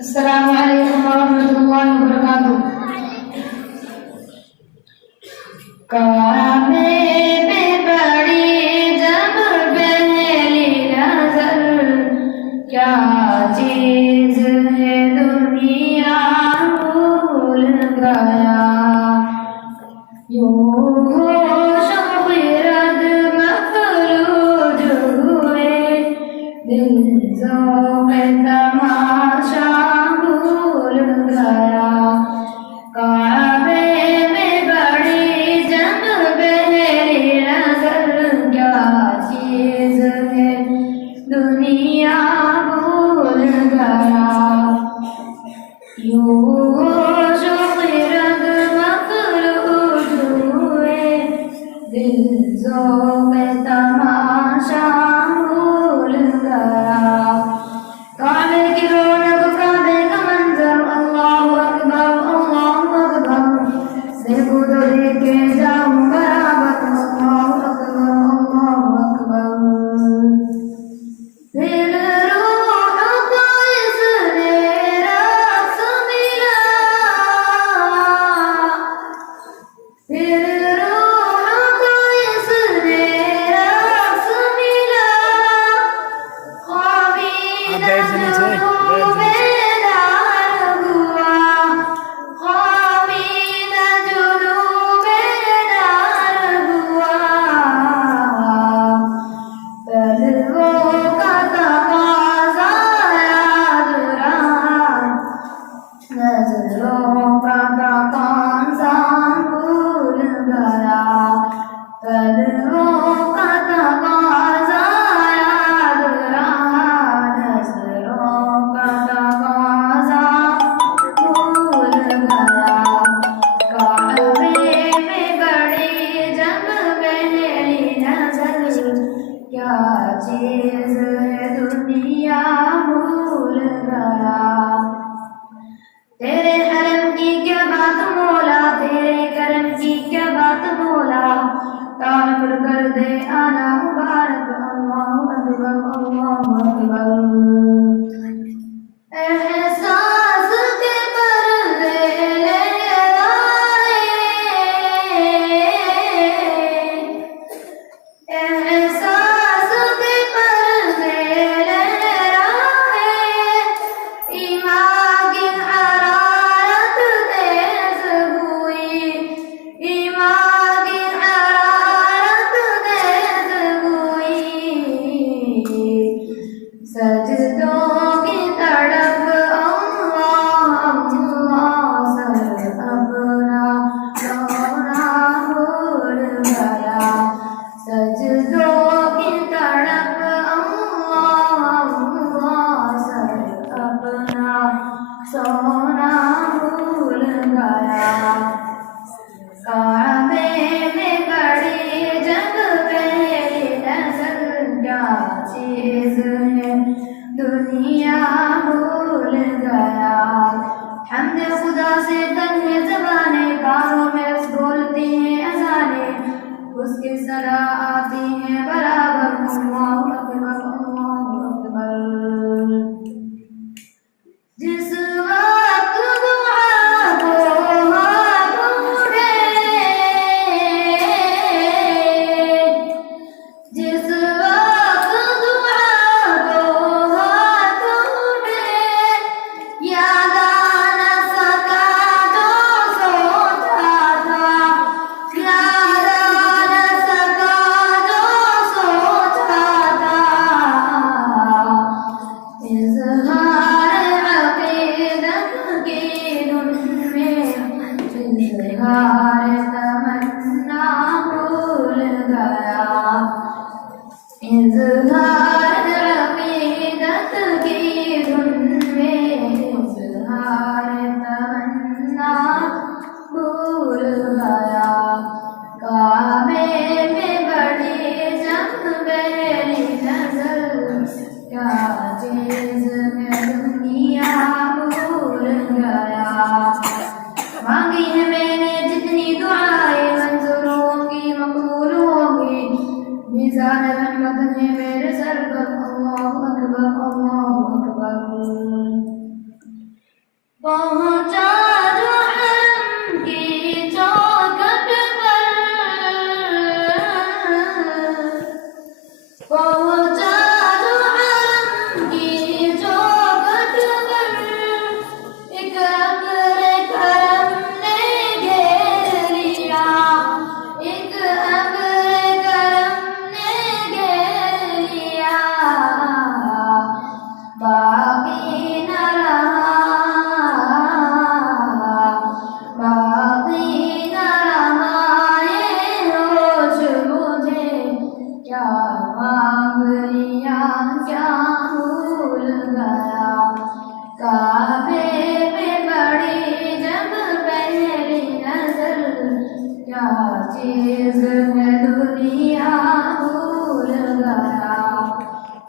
अस्सलामु अलैकुम वरहमतुल्लाहि वबरकातुह। काबे पे पड़ी जब पहली नजर, क्या चीज है दुनिया भूल गया। यूं होश गिरद मफलूज हुए, दिल ज़ौक़-ए तमाशा भूल गया। काबे में बड़ी जब पहली नजर, क्या चीज है दुनिया भूल गया। यूं होश गिरद मफलूज हुए, दिल ज़ौक़-ए तमाशा भूल गया। काबे की रौनक, काबे का मंजर, अल्लाहु अकबर देखो तो देखे जाऊं बराबर। अल्लाहु अकबर। दिल रूह को इसने रक्स मिला, दिल रूह को इसने रक्स मिला। ख्वाबीदा जुनून बेदार हुआ, ख्वाबीदा जुनून बेदार हुआ। पहलुओं का तकाज़ा याद रहा, नज़रों का तकाज़ा भूल गया। पहलुओं का तकाज़ा याद रहा, नज़रों का तकाज़ा भूल गया। काबे में बड़ी जब पहली नजर, क्या चीज है दुनिया भूल गया। तेरे हरम की क्या बात मौला, तेरे करम की क्या बात मौला। ताक़त कर दे आना मुबारक। अल्लाहु अकबर, अल्लाहु अकबर। एहसास के पर्दे लहराए, एहसास के पर्दे लहराए। ईमान की हरारत तेज हुई, ईमान की हरारत तेज हुई। सजदों की तड़प अल्लाह अल्लाह, सर अपना रोना भूल गया। सजदों की तड़प अल्लाह अल्लाह, सर अपना सोना भूल गया। काबे में बड़ी जब पहली नजर, क्या चीज है दुनिया भूल गया। हमदे खुदा से तन में ज़बाने, कानों में बोलती हैं अज़ाने, उसकी सलाह आती है बराबर। अल्लाहु अकबर, अल्लाहु अकबर। जिस वक्त दुआ को हाथ उठे, जिस वक्त दुआ को हाथ उठे, याद आ न सका जो सोचा था, याद आ न सका जो सोचा था। इज़हार अक़ीदत की धुन में, इज़हार तमन्ना भूल गया। इज़हार अक़ीदत की धुन में, इज़हार तमन्ना भूल गया। काबे में बड़ी जब पहली नजर, क्या चीज है दुनिया भूल गया। मांगी है मैंने जितनी दुआएं, मंजूर होंगी मकबूल होंगी। मीज़ान रहमत है मेरे सर पर। अल्लाहु अकबर, अल्लाहु अकबर।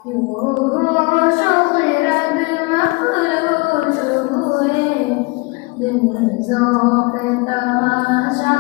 शौक़ रग मफरूश हुए दिल ज़ौक़ तमाशा